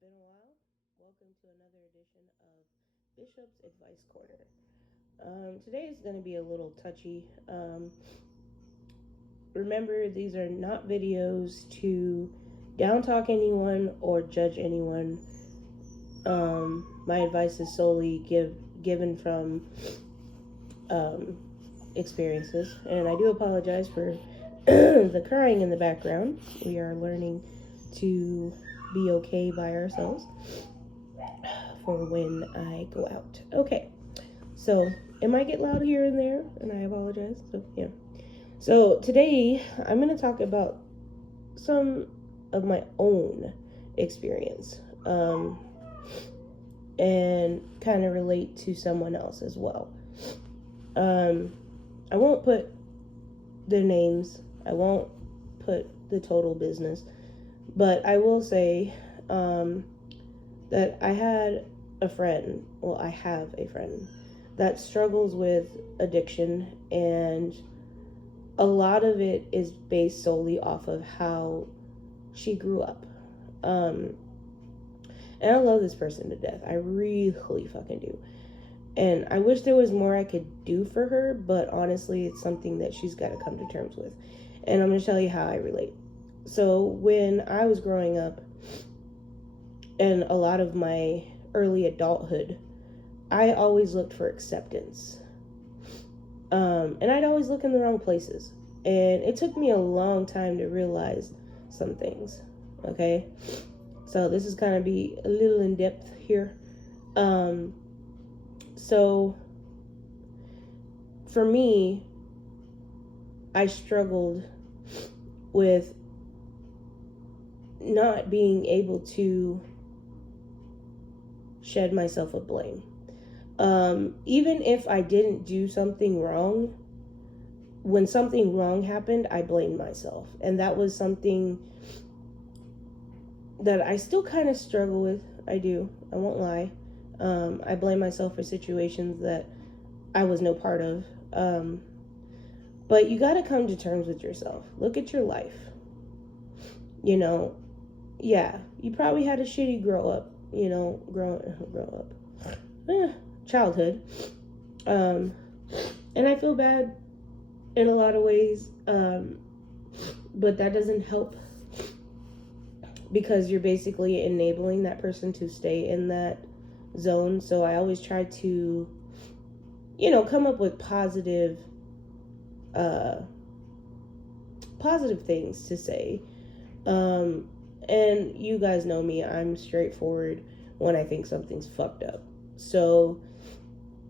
been a while. Welcome to another edition of Bishop's Advice Corner. Today is going to be a little touchy. Remember, these are not videos to down talk anyone or judge anyone. My advice is solely given from um, experiences, and I do apologize for the crying in the background. We are learning to be okay by ourselves for when I go out. Okay, so it might get loud here and there, and I apologize. So, yeah. So, today I'm going to talk about some of my own experience and kind of relate to someone else as well. I won't put their names, I won't put the total business, but I will say that I have a friend that struggles with addiction, and a lot of it is based solely off of how she grew up. And I love this person to death. I really fucking do. And I wish there was more I could do for her, but honestly, it's something that she's got to come to terms with. And I'm going to tell you how I relate. So, when I was growing up, and a lot of my early adulthood, I always looked for acceptance. And I'd always look in the wrong places. And it took me a long time to realize some things. Okay? So this is kind of be a little in depth here. So for me, I struggled with not being able to shed myself of blame. Even if I didn't do something wrong, when something wrong happened, I blamed myself. And that was something that I still kind of struggle with. I do. I won't lie. I blame myself for situations that I was no part of. But you got to come to terms with yourself. Look at your life. You know, yeah, you probably had a shitty grow up. Childhood. And I feel bad in a lot of ways. But that doesn't help, because you're basically enabling that person to stay in that zone. So I always try to, come up with positive things to say. And you guys know me, I'm straightforward when I think something's fucked up. So,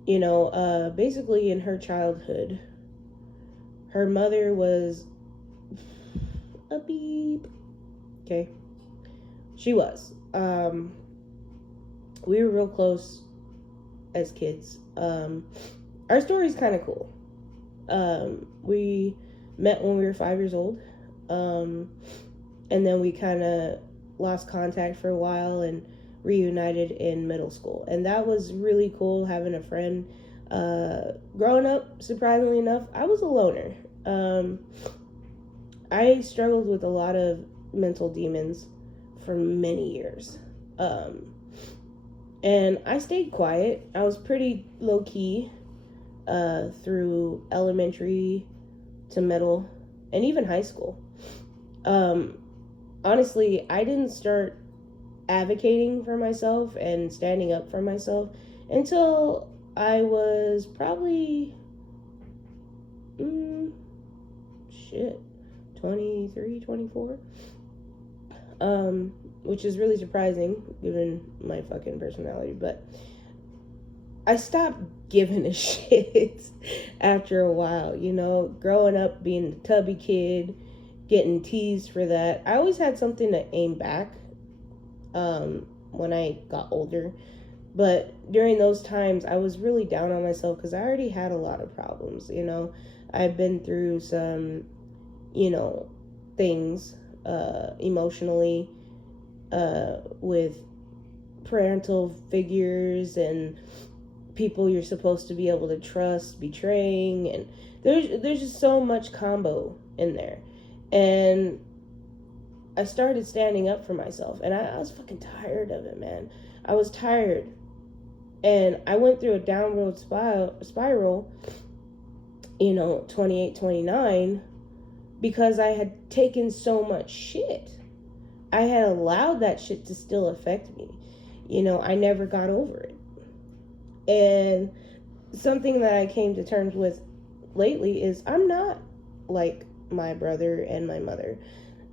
basically in her childhood, her mother was a beep. Okay. She was. We were real close as kids. Our story's kind of cool. We met when we were 5 years old. And then we kind of lost contact for a while and reunited in middle school. And that was really cool, having a friend. Growing up, surprisingly enough, I was a loner. I struggled with a lot of mental demons for many years. And I stayed quiet. I was pretty low key through elementary to middle and even high school. Honestly, I didn't start advocating for myself and standing up for myself until I was probably 23, 24. Which is really surprising given my fucking personality, but I stopped giving a shit after a while, growing up being a tubby kid, getting teased for that. I always had something to aim back when I got older, but during those times I was really down on myself because I already had a lot of problems. I've been through some things emotionally with parental figures and people you're supposed to be able to trust betraying, and there's just so much combo in there. And I started standing up for myself, and I was fucking tired of it, man. I was tired, and I went through a downward spiral, 28, 29, because I had taken so much shit. I had allowed that shit to still affect me. I never got over it. And something that I came to terms with lately is I'm not like my brother and my mother.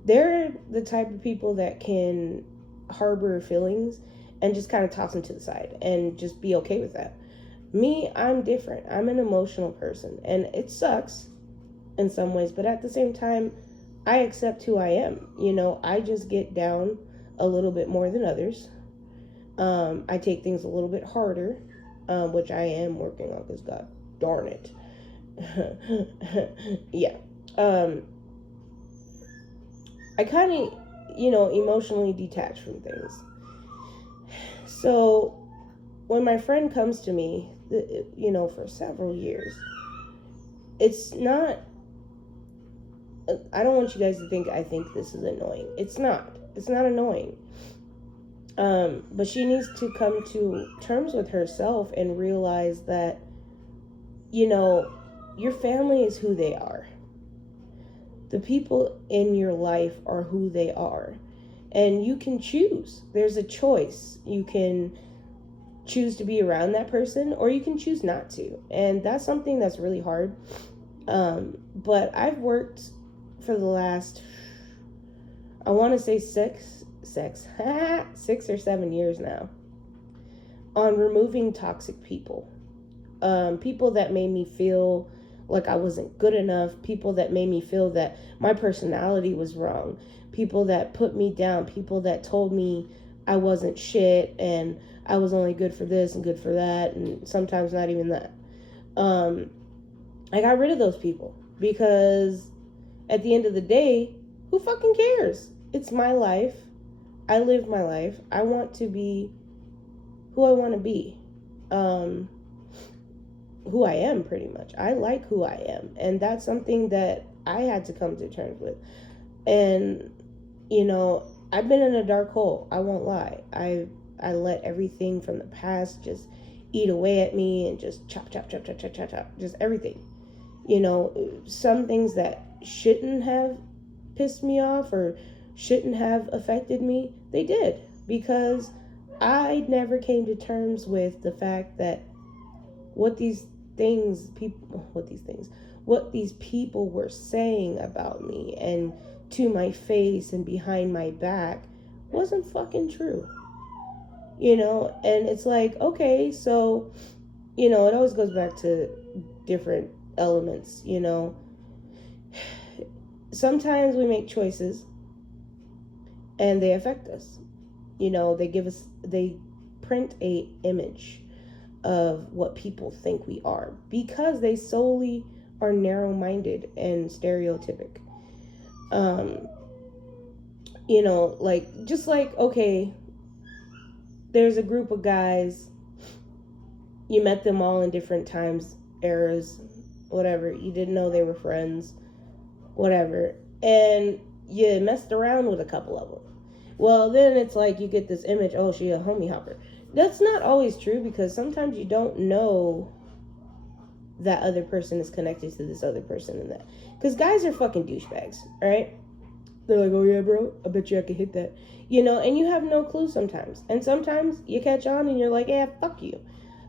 They're the type of people that can harbor feelings and just kind of toss them to the side and just be okay with that. Me, I'm different. I'm an emotional person, and it sucks in some ways, but at the same time, I accept who I am. I just get down a little bit more than others. I take things a little bit harder, which I am working on, because God darn it. Yeah. I kind of, emotionally detach from things. So when my friend comes to me, for several years, it's not, I don't want you guys to think I think this is annoying. It's not annoying. But she needs to come to terms with herself and realize that, your family is who they are. The people in your life are who they are. And you can choose. There's a choice. You can choose to be around that person, or you can choose not to. And that's something that's really hard. But I've worked for the last, I want to say 6 or 7 years now, on removing toxic people. People that made me feel like I wasn't good enough, people that made me feel that my personality was wrong, people that put me down, people that told me I wasn't shit and I was only good for this and good for that, and sometimes not even that. I got rid of those people, because at the end of the day, who fucking cares? It's my life. I live my life. I want to be who I want to be. Who I am, pretty much. I like who I am. And that's something that I had to come to terms with. And, I've been in a dark hole. I won't lie. I let everything from the past just eat away at me and just chop. Just everything. Some things that shouldn't have pissed me off or shouldn't have affected me, they did. Because I never came to terms with the fact that what these people were saying about me and to my face and behind my back wasn't fucking true. And it's like, okay, so, it always goes back to different elements. Sometimes we make choices and they affect us. They print a image of what people think we are, because they solely are narrow-minded and stereotypic. Okay, there's a group of guys, you met them all in different times, eras, whatever, you didn't know they were friends, whatever, and you messed around with a couple of them. Well, then it's like you get this image, oh, she a homie hopper. That's not always true, because sometimes you don't know that other person is connected to this other person and that. Because guys are fucking douchebags, right? They're like, oh yeah, bro, I bet you I could hit that. And you have no clue sometimes. And sometimes you catch on and you're like, yeah, fuck you.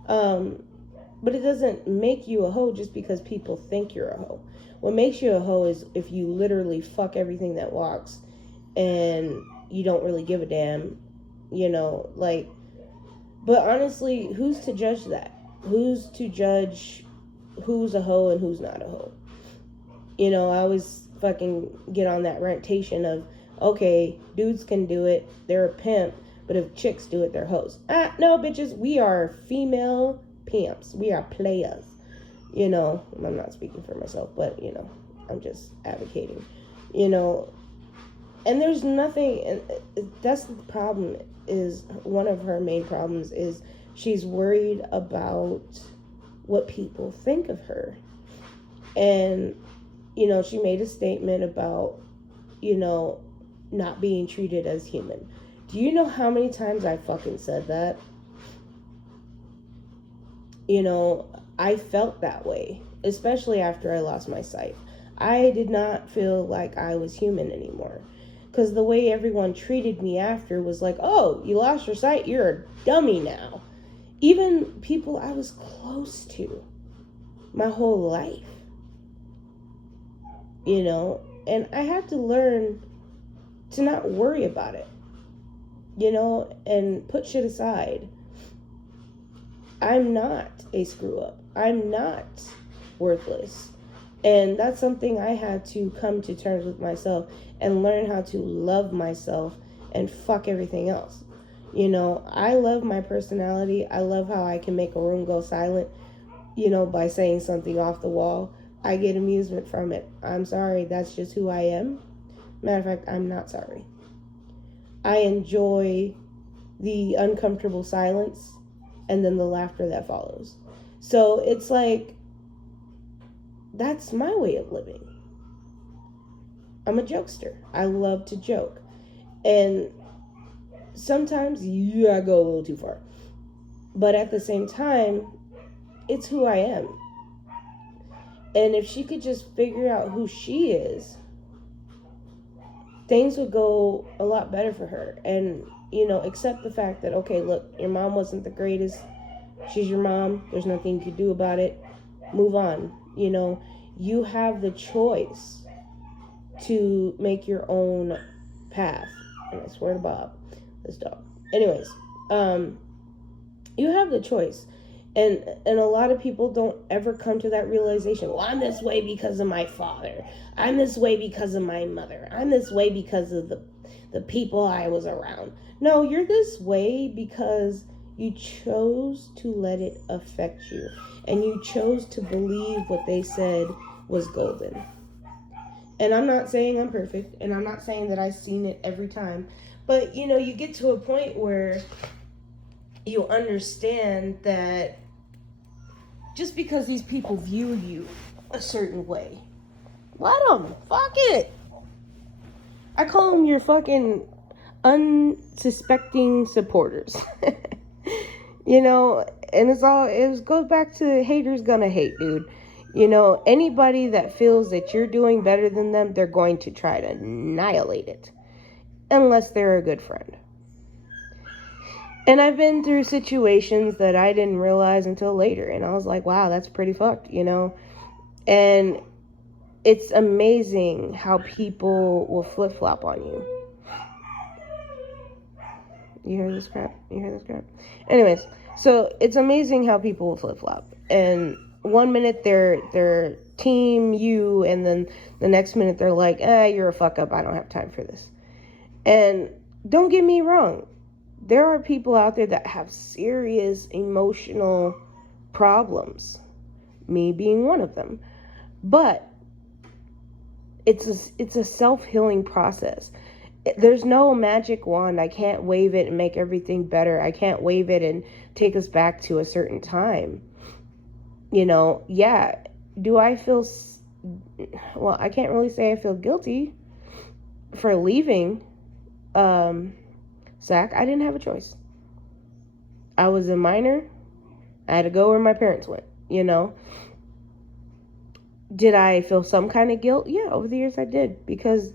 But it doesn't make you a hoe just because people think you're a hoe. What makes you a hoe is if you literally fuck everything that walks and you don't really give a damn, but honestly, who's to judge that? Who's to judge who's a hoe and who's not a hoe? I always fucking get on that rentation of, okay, dudes can do it, they're a pimp, but if chicks do it, they're hoes. No, bitches, we are female pimps. We are players. I'm not speaking for myself, but, I'm just advocating, and there's nothing, and that's the problem. Is one of her main problems is she's worried about what people think of her. And she made a statement about not being treated as human. Do you know how many times I fucking said that? You know, I felt that way, especially after I lost my sight. I did not feel like I was human anymore. Because the way everyone treated me after was like, oh, you lost your sight? You're a dummy now. Even people I was close to my whole life. You know, and I had to learn to not worry about it. You know, and put shit aside. I'm not a screw up. I'm not worthless. And that's something I had to come to terms with myself and learn how to love myself and fuck everything else. You know, I love my personality. I love how I can make a room go silent, you know, by saying something off the wall. I get amusement from it. I'm sorry, that's just who I am. Matter of fact, I'm not sorry. I enjoy the uncomfortable silence and then the laughter that follows. So it's like, that's my way of living. I'm a jokester. I love to joke. And sometimes, yeah, I go a little too far. But at the same time, it's who I am. And if she could just figure out who she is, things would go a lot better for her. And, you know, accept the fact that, okay, look, your mom wasn't the greatest. She's your mom. There's nothing you can do about it. Move on. You know, you have the choice to make your own path. And I swear to Bob, this dog. Anyways, you have the choice. And a lot of people don't ever come to that realization. Well, I'm this way because of my father. I'm this way because of my mother. I'm this way because of the people I was around. No, you're this way because you chose to let it affect you. And you chose to believe what they said was golden. And I'm not saying I'm perfect. And I'm not saying that I've seen it every time. But, you know, you get to a point where you understand that just because these people view you a certain way, let them. Fuck it. I call them your fucking unsuspecting supporters. You know, and it goes back to haters gonna hate, dude. You know, anybody that feels that you're doing better than them, they're going to try to annihilate it. Unless they're a good friend. And I've been through situations that I didn't realize until later. And I was like, wow, that's pretty fucked, you know? And it's amazing how people will flip-flop on you. You hear this crap? Anyways, so it's amazing how people will flip-flop. And one minute they're team you, and then the next minute they're like, you're a fuck up. I don't have time for this. And don't get me wrong. There are people out there that have serious emotional problems. Me being one of them. But it's a self-healing process. There's no magic wand. I can't wave it and make everything better. I can't wave it and take us back to a certain time. You know, yeah. Do I feel... Well, I can't really say I feel guilty for leaving Zach. I didn't have a choice. I was a minor. I had to go where my parents went, you know. Did I feel some kind of guilt? Yeah, over the years I did, because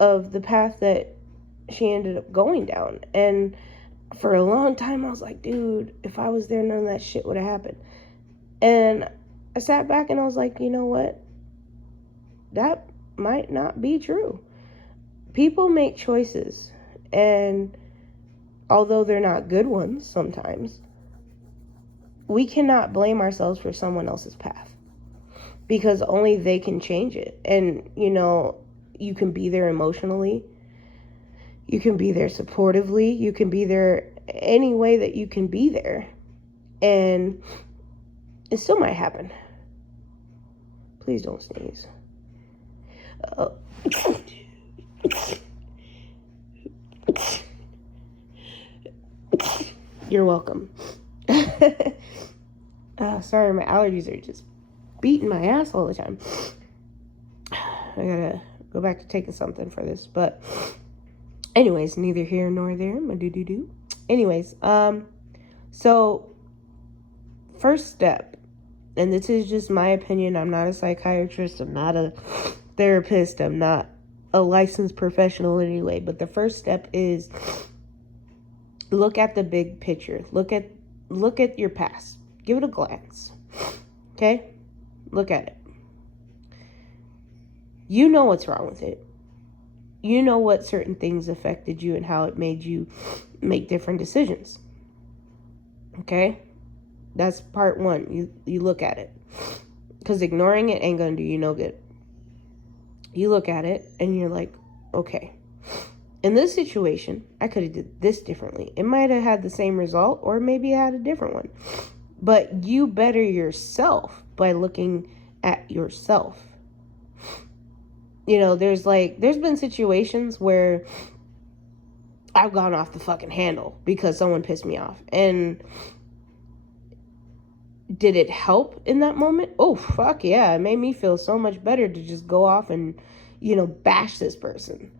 of the path that she ended up going down. And for a long time I was like, dude, if I was there, none of that shit would have happened. And I sat back and I was like, you know what? That might not be true. People make choices, and although they're not good ones sometimes, we cannot blame ourselves for someone else's path, because only they can change it. And, you know, you can be there emotionally, you can be there supportively, you can be there any way that you can be there, and it still might happen. Please don't sneeze. You're welcome. Sorry, my allergies are just beating my ass all the time. I gotta go back to taking something for this, but Anyways, neither here nor there. Anyways, so first step, and this is just my opinion. I'm not a psychiatrist. I'm not a therapist. I'm not a licensed professional anyway. But the first step is look at the big picture. Look at your past. Give it a glance. Okay? Look at it. You know what's wrong with it. You know what certain things affected you and how it made you make different decisions. Okay? That's part one. You look at it. Because ignoring it ain't going to do you no good. You look at it and you're like, okay, in this situation, I could have did this differently. It might have had the same result, or maybe it had a different one. But you better yourself by looking at yourself. You know, there's been situations where I've gone off the fucking handle because someone pissed me off. And did it help in that moment? Oh, fuck yeah. It made me feel so much better to just go off and, bash this person.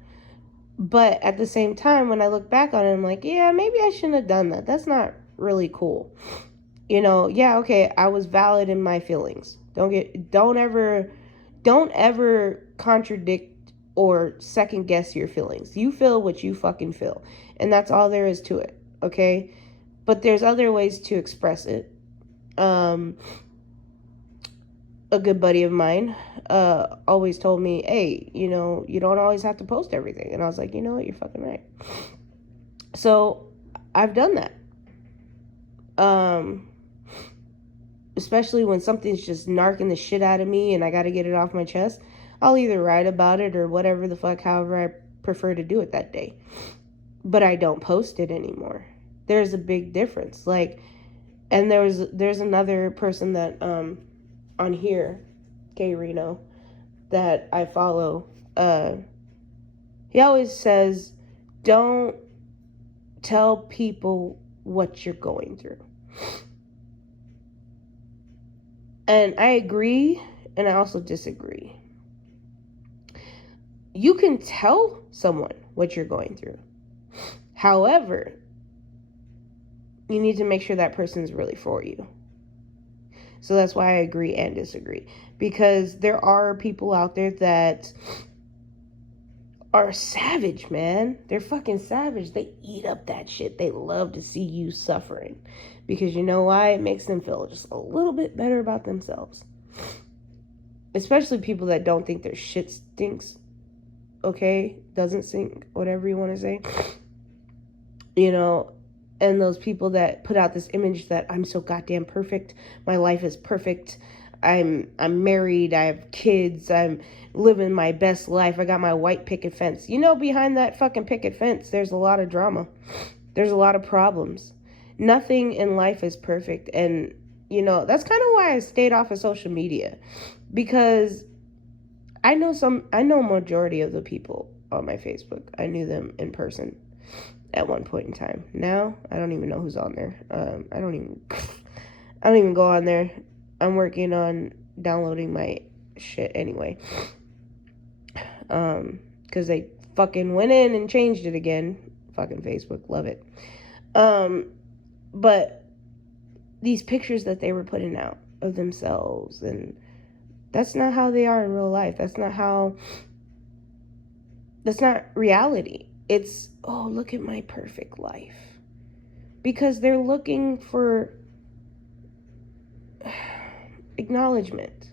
But at the same time, when I look back on it, I'm like, yeah, maybe I shouldn't have done that. That's not really cool. Yeah, okay, I was valid in my feelings. Don't ever contradict or second guess your feelings. You feel what you fucking feel. And that's all there is to it, okay? But there's other ways to express it. A good buddy of mine always told me, hey, you don't always have to post everything. And I was like, you know what, you're fucking right. So I've done that. Especially when something's just narking the shit out of me and I got to get it off my chest. I'll either write about it or whatever the fuck, however I prefer to do it that day. But I don't post it anymore. There's a big difference. And there's another person that on here, K Reno, that I follow. He always says, don't tell people what you're going through. And I agree, and I also disagree. You can tell someone what you're going through. However, you need to make sure that person's really for you. So that's why I agree and disagree. Because there are people out there that are savage, man. They're fucking savage. They eat up that shit. They love to see you suffering. Because you know why? It makes them feel just a little bit better about themselves. Especially people that don't think their shit stinks. Okay? Doesn't stink. Whatever you want to say. And those people that put out this image that I'm so goddamn perfect. My life is perfect. I'm married. I have kids. I'm living my best life. I got my white picket fence. Behind that fucking picket fence, there's a lot of drama. There's a lot of problems. Nothing in life is perfect. And, that's kind of why I stayed off of social media. Because I know a majority of the people on my Facebook. I knew them in person at one point in time. Now, I don't even know who's on there. I don't even go on there. I'm working on downloading my shit anyway. Because they fucking went in and changed it again. Fucking Facebook, love it. But these pictures that they were putting out of themselves, and that's not how they are in real life. That's not reality. It's, oh, look at my perfect life. Because they're looking for acknowledgement.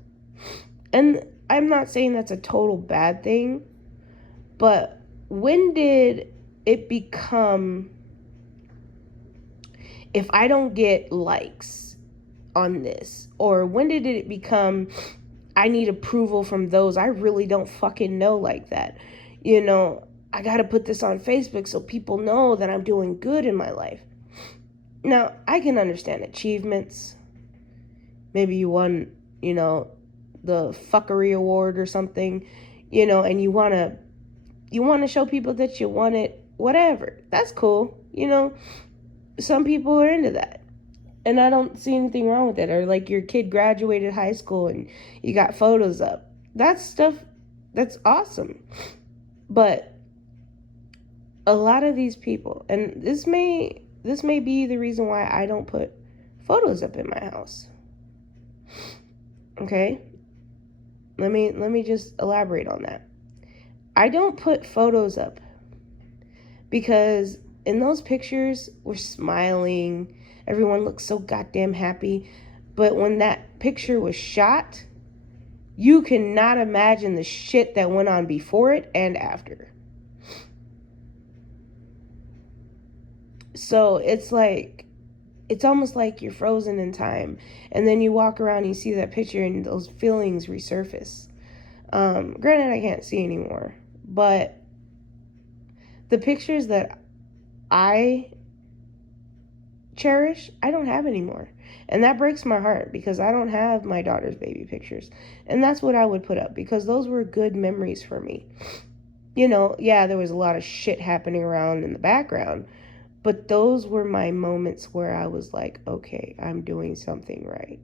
And I'm not saying that's a total bad thing, but when did it become, if I don't get likes on this, or when did it become, I need approval from those I really don't fucking know like that? I got to put this on Facebook so people know that I'm doing good in my life. Now, I can understand achievements. Maybe you won, the fuckery award or something, and you want to show people that you won it, whatever. That's cool. Some people are into that. And I don't see anything wrong with it. Or like your kid graduated high school and you got photos up. That's stuff, that's awesome. But a lot of these people, and this may be the reason why I don't put photos up in my house. Okay? Let me just elaborate on that. I don't put photos up because in those pictures we're smiling, everyone looks so goddamn happy, but when that picture was shot, you cannot imagine the shit that went on before it and after. So it's like, it's almost like you're frozen in time, and then you walk around and you see that picture and those feelings resurface. Granted, I can't see anymore, but the pictures that I cherish, I don't have anymore. And that breaks my heart because I don't have my daughter's baby pictures. And that's what I would put up because those were good memories for me. You know, yeah, there was a lot of shit happening around in the background, but those were my moments where I was like, okay, I'm doing something right.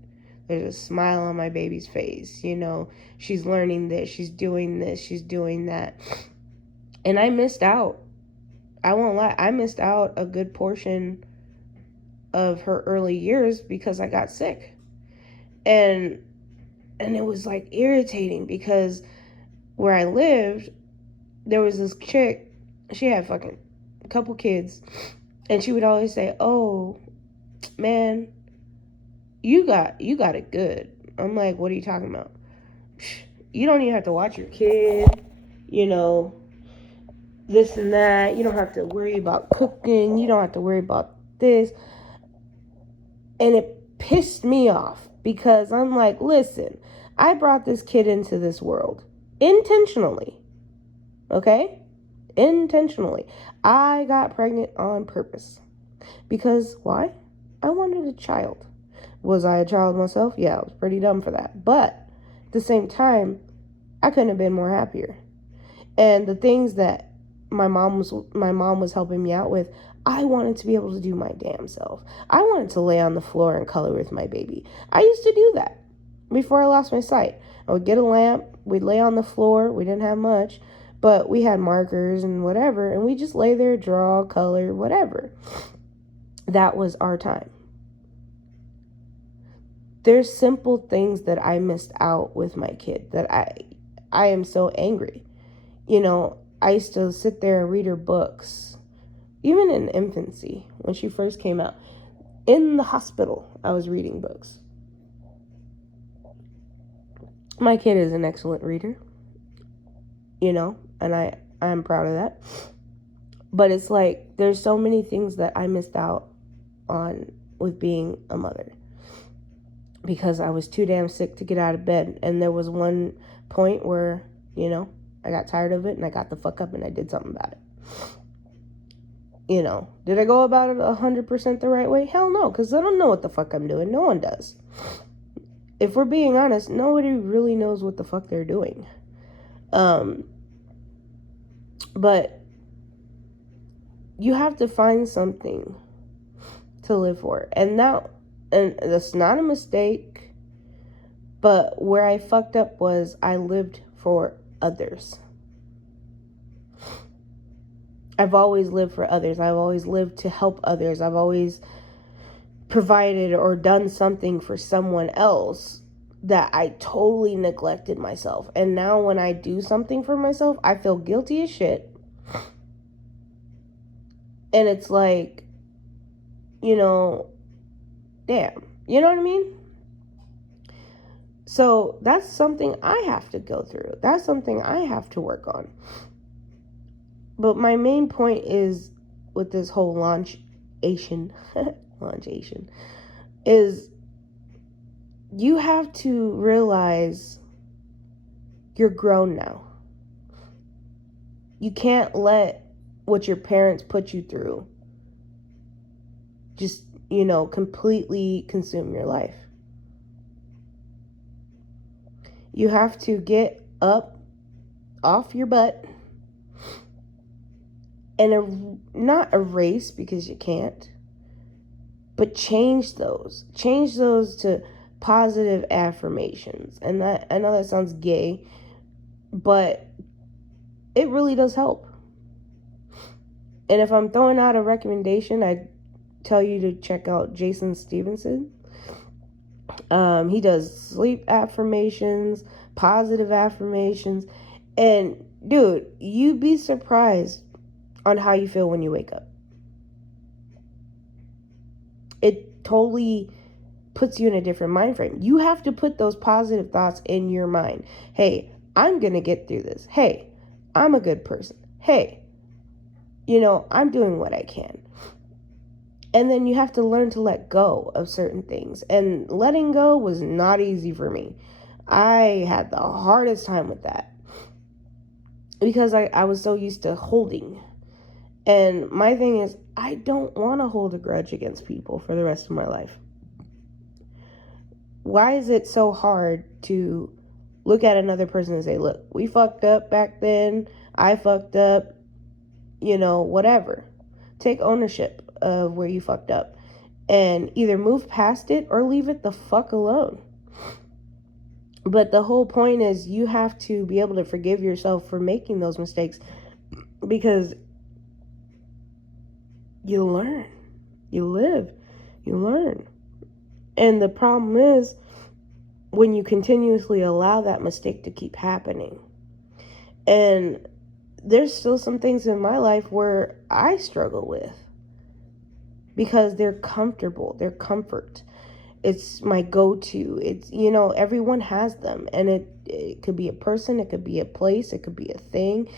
There's a smile on my baby's face. You know, she's learning this, she's doing this, she's doing that. And I missed out. I won't lie, I missed out a good portion of her early years because I got sick. And it was like irritating because where I lived, there was this chick, she had fucking a couple kids, and she would always say, "Oh, man, you got it good." I'm like, "What are you talking about? You don't even have to watch your kid, you know, this and that. You don't have to worry about cooking. You don't have to worry about this." And it pissed me off because I'm like, listen, I brought this kid into this world intentionally. Okay? Intentionally. I got pregnant on purpose. Because why? I wanted a child. Was I a child myself? Yeah, I was pretty dumb for that. But at the same time, I couldn't have been more happier. And the things that my mom was helping me out with, I wanted to be able to do my damn self. I wanted to lay on the floor and color with my baby. I used to do that before I lost my sight. I would get a lamp, we'd lay on the floor. We didn't have much, but we had markers and whatever, and we just lay there, draw, color, whatever. That was our time. There's simple things that I missed out with my kid that I am so angry. You know, I used to sit there and read her books. Even in infancy, when she first came out, in the hospital, I was reading books. My kid is an excellent reader, you know, and I'm proud of that. But it's like, there's so many things that I missed out on with being a mother because I was too damn sick to get out of bed. And there was one point where, you know, I got tired of it and I got the fuck up and I did something about it. You know, did I go about it 100% the right way? Hell no, because I don't know what the fuck I'm doing. No one does. If we're being honest, nobody really knows what the fuck they're doing. But you have to find something to live for. And that's not a mistake, but where I fucked up was I lived for others. I've always lived for others. I've always lived to help others. I've always provided or done something for someone else that I totally neglected myself. And now when I do something for myself, I feel guilty as shit. And it's like, you know, damn. You know what I mean? So that's something I have to go through. That's something I have to work on. But my main point is with this whole launchation is you have to realize you're grown now. You can't let what your parents put you through just, you know, completely consume your life. You have to get up off your butt and not erase, because you can't, but change those to positive affirmations. And that, I know that sounds gay, but it really does help. And if I'm throwing out a recommendation, I tell you to check out Jason Stevenson. He does sleep affirmations, positive affirmations, and dude, you'd be surprised on how you feel when you wake up. It totally puts you in a different mind frame. You have to put those positive thoughts in your mind. Hey, I'm gonna get through this. Hey, I'm a good person. Hey, I'm doing what I can. And then you have to learn to let go of certain things. And letting go was not easy for me. I had the hardest time with that because I was so used to holding. And my thing is, I don't want to hold a grudge against people for the rest of my life. Why is it so hard to look at another person and say, look, we fucked up back then, I fucked up, whatever. Take ownership of where you fucked up and either move past it or leave it the fuck alone. But the whole point is you have to be able to forgive yourself for making those mistakes, because you learn, you live, you learn. And the problem is when you continuously allow that mistake to keep happening. And there's still some things in my life where I struggle with because they're comfortable, they're comfort. It's my go-to. It's, everyone has them. And it could be a person, it could be a place, it could be a thing.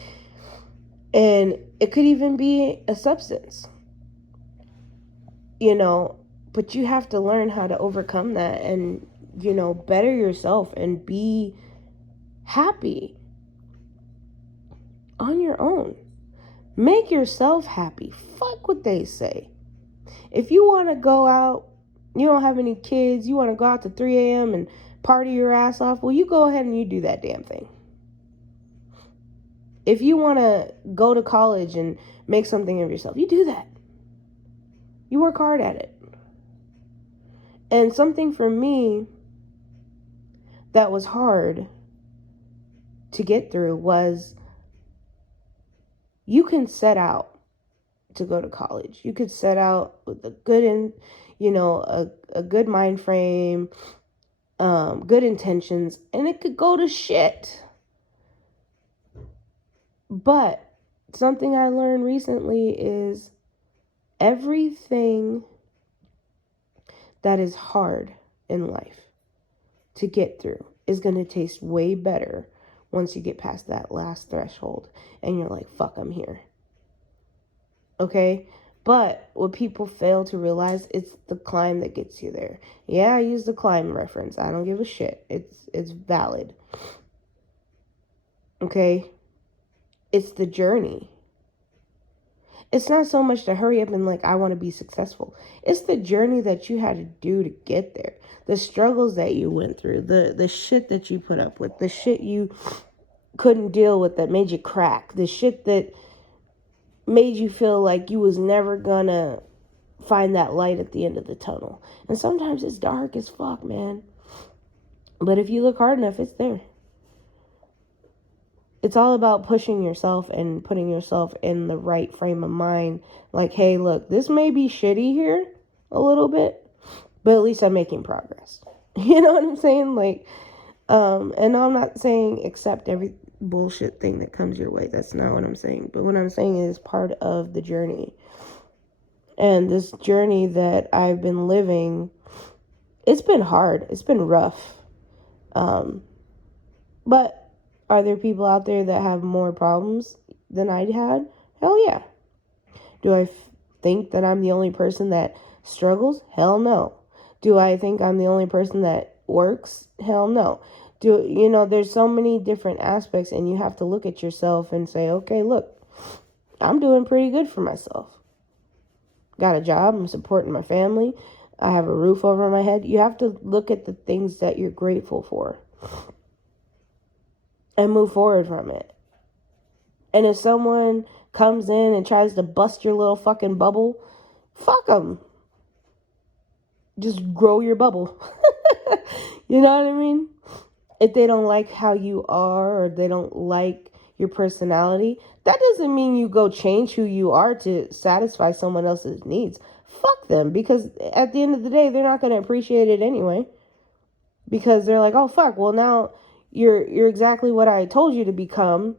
And it could even be a substance. But you have to learn how to overcome that and, better yourself and be happy on your own. Make yourself happy. Fuck what they say. If you want to go out, you don't have any kids, you want to go out to 3 a.m. and party your ass off, well, you go ahead and you do that damn thing. If you want to go to college and make something of yourself, you do that. You work hard at it. And something for me that was hard to get through was you can set out to go to college. You could set out with a good a good mind frame, good intentions, and it could go to shit. But something I learned recently is everything that is hard in life to get through is going to taste way better once you get past that last threshold and you're like, fuck, I'm here. Okay? But what people fail to realize, it's the climb that gets you there. Yeah, I use the climb reference. I don't give a shit. It's valid. Okay? It's the journey. It's not so much to hurry up and I want to be successful. It's the journey that you had to do to get there. The struggles that you went through, the shit that you put up with, the shit you couldn't deal with that made you crack, the shit that made you feel like you was never gonna find that light at the end of the tunnel. And sometimes it's dark as fuck, man. But if you look hard enough, it's there. It's all about pushing yourself and putting yourself in the right frame of mind. Like, hey, look, this may be shitty here a little bit, but at least I'm making progress. You know what I'm saying? And I'm not saying accept every bullshit thing that comes your way. That's not what I'm saying. But what I'm saying is part of the journey. And this journey that I've been living, it's been hard. It's been rough. But are there people out there that have more problems than I had? Hell yeah. Do I think that I'm the only person that struggles? Hell no. Do I think I'm the only person that works? Hell no. There's so many different aspects, and you have to look at yourself and say, okay, look, I'm doing pretty good for myself. Got a job, I'm supporting my family, I have a roof over my head. You have to look at the things that you're grateful for and move forward from it. And if someone comes in and tries to bust your little fucking bubble, fuck them. Just grow your bubble. You know what I mean? If they don't like how you are, or they don't like, your personality, that doesn't mean you go change who you are to satisfy someone else's needs. Fuck them, because at the end of the day, they're not going to appreciate it anyway. Because they're like, oh fuck, well now you're exactly what I told you to become,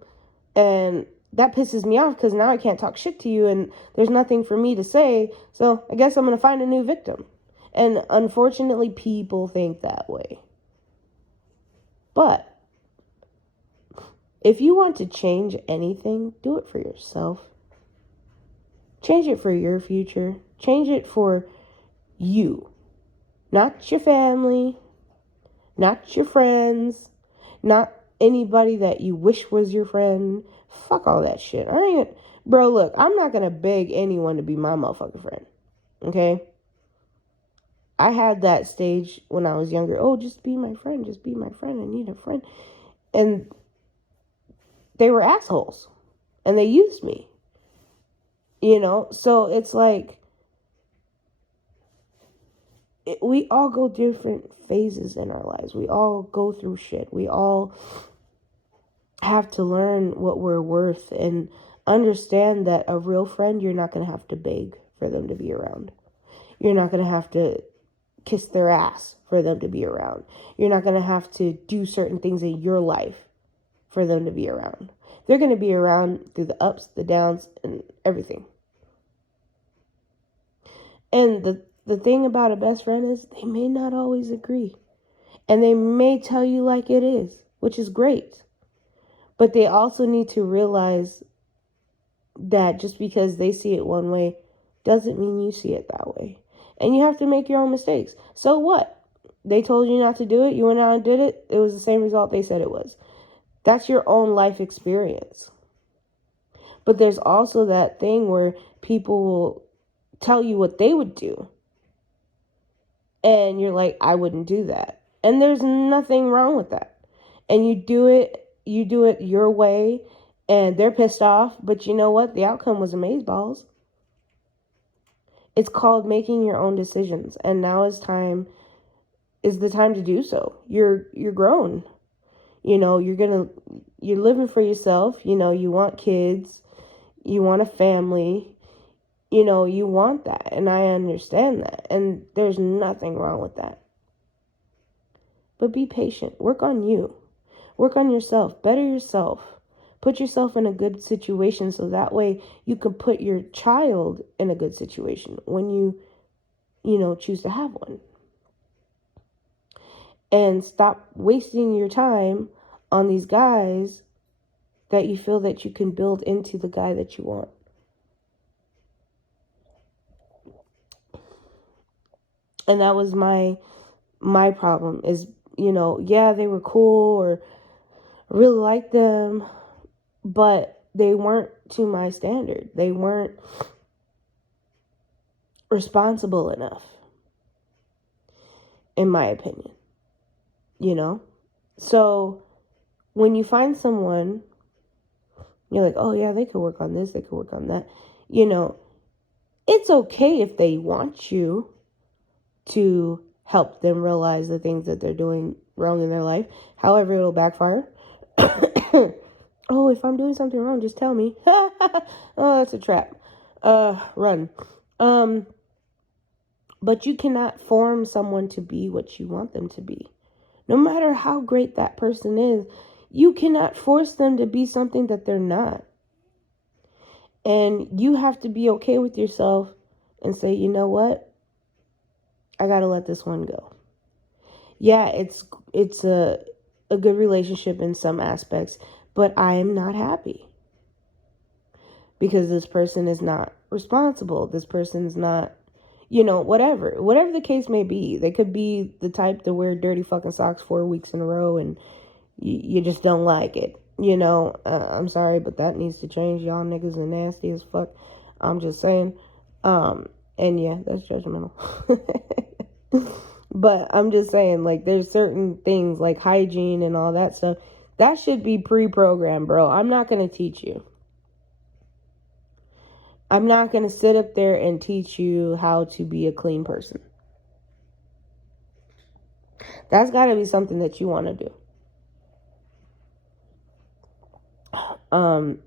and that pisses me off because now I can't talk shit to you and there's nothing for me to say, so I guess I'm going to find a new victim. And unfortunately, people think that way. But if you want to change anything, do it for yourself. Change it for your future. Change it for you. Not your family, not your friends, not anybody that you wish was your friend. Fuck all that shit. Bro, look, I'm not going to beg anyone to be my motherfucking friend. Okay? I had that stage when I was younger. Oh, just be my friend. Just be my friend. I need a friend. And they were assholes. And they used me. So it's like, we all go different phases in our lives. We all go through shit. We all have to learn what we're worth and understand that a real friend, you're not going to have to beg for them to be around. You're not going to have to kiss their ass for them to be around. You're not going to have to do certain things in your life for them to be around. They're going to be around through the ups, the downs, and everything. And the thing about a best friend is they may not always agree. And they may tell you like it is, which is great. But they also need to realize that just because they see it one way doesn't mean you see it that way. And you have to make your own mistakes. So what? They told you not to do it. You went out and did it. It was the same result they said it was. That's your own life experience. But there's also that thing where people will tell you what they would do. And you're like, I wouldn't do that. And there's nothing wrong with that. And you do it your way, and they're pissed off. But you know what? The outcome was amazeballs. It's called making your own decisions. And now is the time to do so. You're grown. You're living for yourself. You want kids. You want a family. You want that. And I understand that. And there's nothing wrong with that. But be patient. Work on you. Work on yourself. Better yourself. Put yourself in a good situation so that way you can put your child in a good situation when you choose to have one. And stop wasting your time on these guys that you feel that you can build into the guy that you want. And that was my problem is, yeah, they were cool or I really liked them, but they weren't to my standard. They weren't responsible enough, in my opinion. So when you find someone, you're like, oh yeah, they could work on this, they could work on that. It's okay if they want you to help them realize the things that they're doing wrong in their life. However, it'll backfire. Oh, if I'm doing something wrong, just tell me. Oh, that's a trap. Run. But you cannot form someone to be what you want them to be. No matter how great that person is, you cannot force them to be something that they're not. And you have to be okay with yourself and say, you know what? I got to let this one go. Yeah, it's a good relationship in some aspects, but I am not happy. Because this person is not responsible. This person's not, whatever the case may be. They could be the type to wear dirty fucking socks 4 weeks in a row and you just don't like it. I'm sorry, but that needs to change. Y'all niggas are nasty as fuck. I'm just saying. And yeah, that's judgmental. But I'm just saying, like, there's certain things like hygiene and all that stuff. That should be pre-programmed, bro. I'm not going to teach you. I'm not going to sit up there and teach you how to be a clean person. That's got to be something that you want to do. Something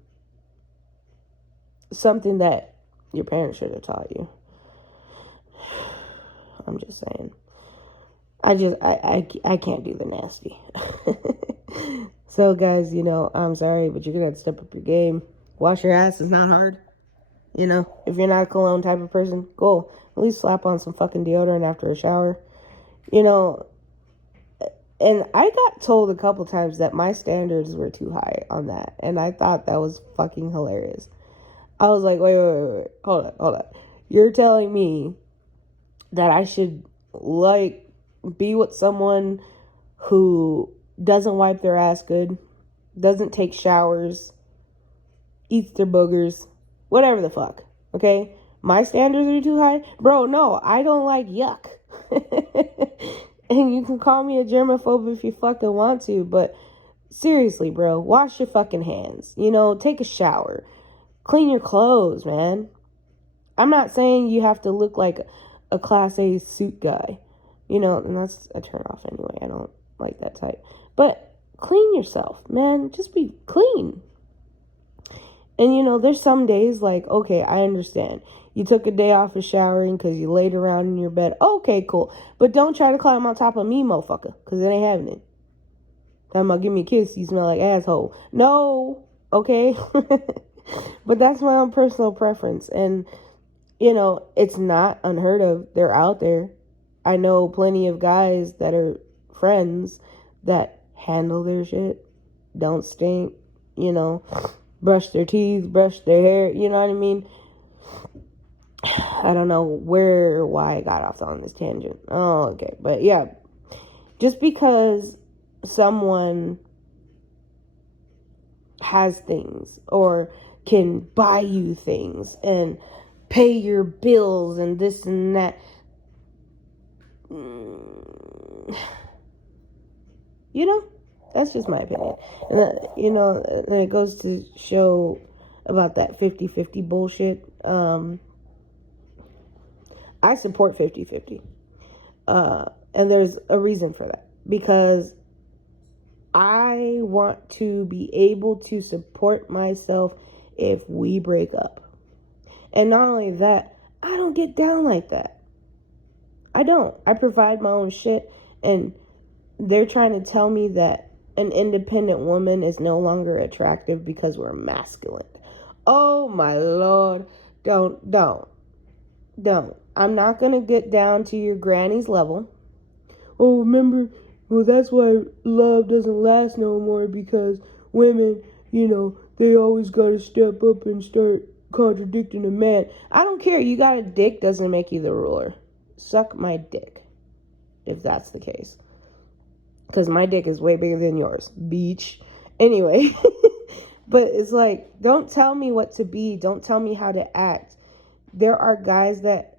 that your parents should have taught you. I'm just saying. I can't do the nasty. So guys, I'm sorry, but you're gonna have to step up your game. Wash your ass is not hard. If you're not a cologne type of person, go. At least slap on some fucking deodorant after a shower. And I got told a couple times that my standards were too high on that. And I thought that was fucking hilarious. I was like, wait. Hold on. You're telling me that I should, be with someone who doesn't wipe their ass good, doesn't take showers, eats their boogers, whatever the fuck, okay? My standards are too high? Bro, no, I don't like yuck. And you can call me a germaphobe if you fucking want to, but seriously, bro, wash your fucking hands. Take a shower. Clean your clothes, man. I'm not saying you have to look like a Class A suit guy. And that's a turn off anyway. I don't like that type. But clean yourself, man. Just be clean. And there's some days okay, I understand. You took a day off of showering because you laid around in your bed. Okay, cool. But don't try to climb on top of me, motherfucker, because it ain't happening. Talking about give me a kiss, you smell like asshole. No, okay? But that's my own personal preference. And, it's not unheard of. They're out there. I know plenty of guys that are friends that handle their shit, don't stink, brush their teeth, brush their hair, you know what I mean? I don't know where or why I got off on this tangent. Oh, okay. But yeah, just because someone has things or can buy you things and pay your bills and this and that, that's just my opinion. And and it goes to show about that 50-50 bullshit. I support 50-50. And there's a reason for that. Because I want to be able to support myself if we break up. And not only that, I don't get down like that. I don't. I provide my own shit, and they're trying to tell me that an independent woman is no longer attractive because we're masculine. Oh my Lord. Don't. I'm not going to get down to your granny's level. Oh, remember, well, that's why love doesn't last no more, because women, they always got to step up and start contradicting a man. I don't care. You got a dick doesn't make you the ruler. Suck my dick, if that's the case. Because my dick is way bigger than yours, beach. Anyway, but it's don't tell me what to be. Don't tell me how to act. There are guys that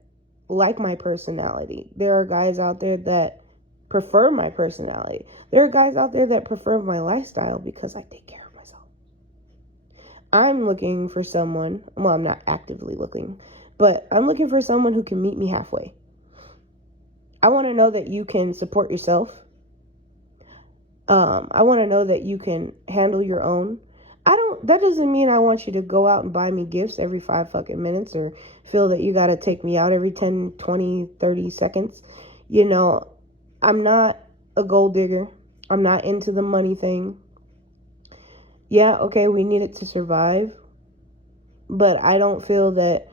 like my personality. There are guys out there that prefer my personality. There are guys out there that prefer my lifestyle because I take care of myself. I'm looking for someone, well, I'm not actively looking, but I'm looking for someone who can meet me halfway. I want to know that you can support yourself. I want to know that you can handle your own. That doesn't mean I want you to go out and buy me gifts every 5 fucking minutes or feel that you got to take me out every 10, 20, 30 seconds. I'm not a gold digger. I'm not into the money thing. Yeah, okay, we need it to survive. But I don't feel that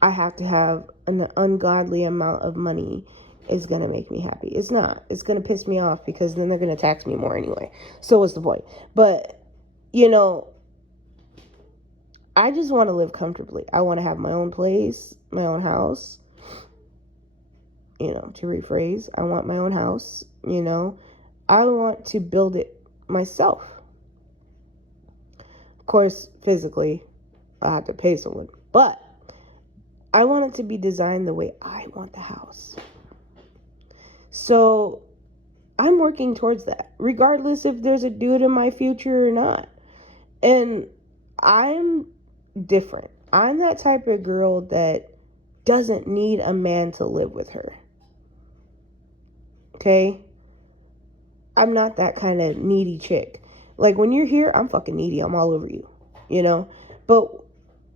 I have to have an ungodly amount of money is going to make me happy. It's not. It's going to piss me off because then they're going to tax me more anyway. So what's the point? But, I just want to live comfortably. I want to have my own place, my own house. To rephrase, I want my own house, I want to build it myself. Of course, physically, I have to pay someone, but I want it to be designed the way I want the house. So I'm working towards that, regardless if there's a dude in my future or not. And I'm different. I'm that type of girl that doesn't need a man to live with her. Okay? I'm not that kind of needy chick. Like, when you're here, I'm fucking needy. I'm all over you, you know? But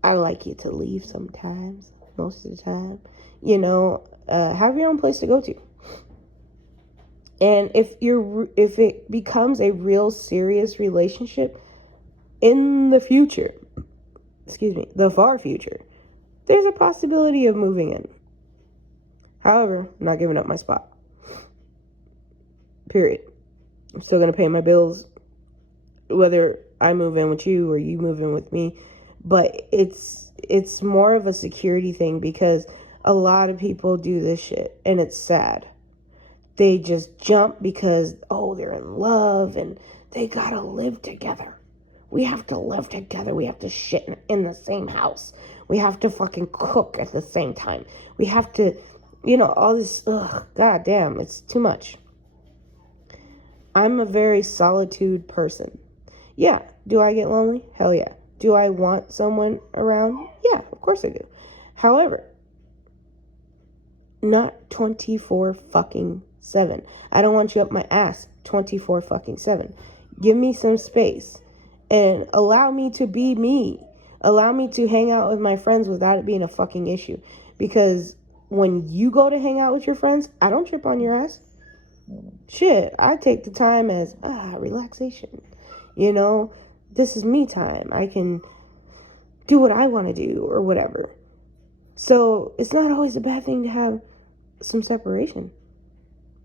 I like you to leave sometimes, most of the time. You know, have your own place to go to. And if it becomes a real serious relationship in the future, the far future, there's a possibility of moving in. However, I'm not giving up my spot. Period. I'm still going to pay my bills, whether I move in with you or you move in with me. But it's more of a security thing, because a lot of people do this shit, and it's sad. They just jump because, they're in love and they gotta live together. We have to live together. We have to shit in the same house. We have to fucking cook at the same time. We have to, all this, god damn, it's too much. I'm a very solitude person. Yeah, do I get lonely? Hell yeah. Do I want someone around? Yeah, of course I do. However, not 24 fucking 7. I don't want you up my ass 24 fucking 7. Give me some space and allow me to be me. Allow me to hang out with my friends without it being a fucking issue. Because when you go to hang out with your friends, I don't trip on your ass. Shit, I take the time as relaxation. This is me time. I can do what I want to do or whatever. So it's not always a bad thing to have some separation,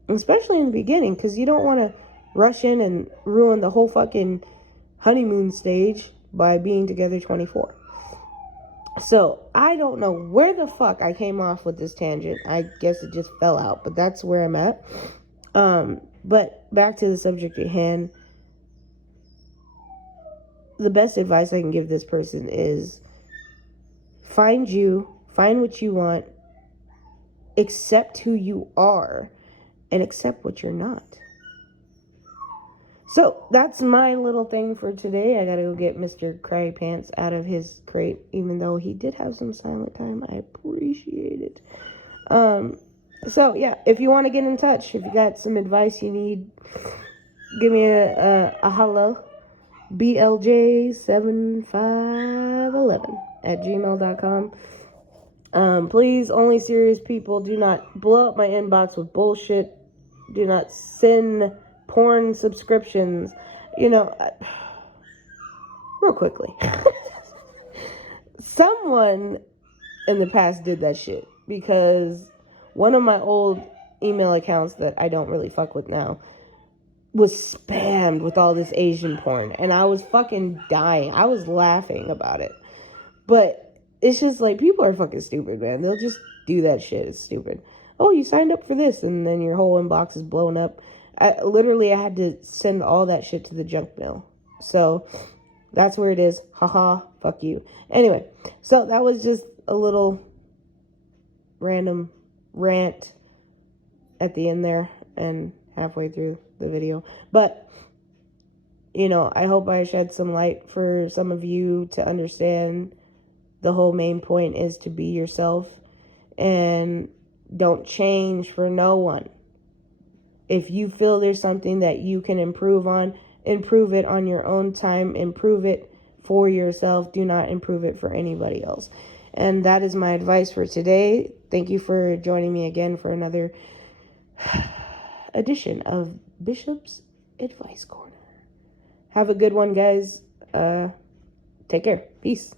especially in the beginning, because you don't want to rush in and ruin the whole fucking honeymoon stage by being together 24. So I don't know where the fuck I came off with this tangent. I guess it just fell out, but that's where I'm at. But back to the subject at hand. The best advice I can give this person is find what you want, accept who you are, and accept what you're not. So that's my little thing for today. I gotta go get Mr. Cry Pants out of his crate, even though he did have some silent time. I appreciate it. So yeah, if you want to get in touch, if you got some advice you need, give me a hello. BLJ7511@gmail.com. Please, only serious people. Do not blow up my inbox with bullshit. Do not send porn subscriptions. Real quickly. Someone in the past did that shit, because one of my old email accounts that I don't really fuck with now was spammed with all this Asian porn, and I was fucking dying. I was laughing about it. But it's just like, people are fucking stupid, man. They'll just do that shit. It's stupid. Oh, you signed up for this, and then your whole inbox is blown up. I had to send all that shit to the junk mail. So that's where it is. Haha, fuck you. Anyway, so that was just a little random rant at the end there and halfway through the video. But I hope I shed some light for some of you to understand the whole main point is to be yourself and don't change for no one. If you feel there's something that you can improve on, improve it on your own time. Improve it for yourself. Do not improve it for anybody else. And that is my advice for today. Thank you for joining me again for another edition of Bishop's Advice Corner. Have a good one, guys. Take care. Peace.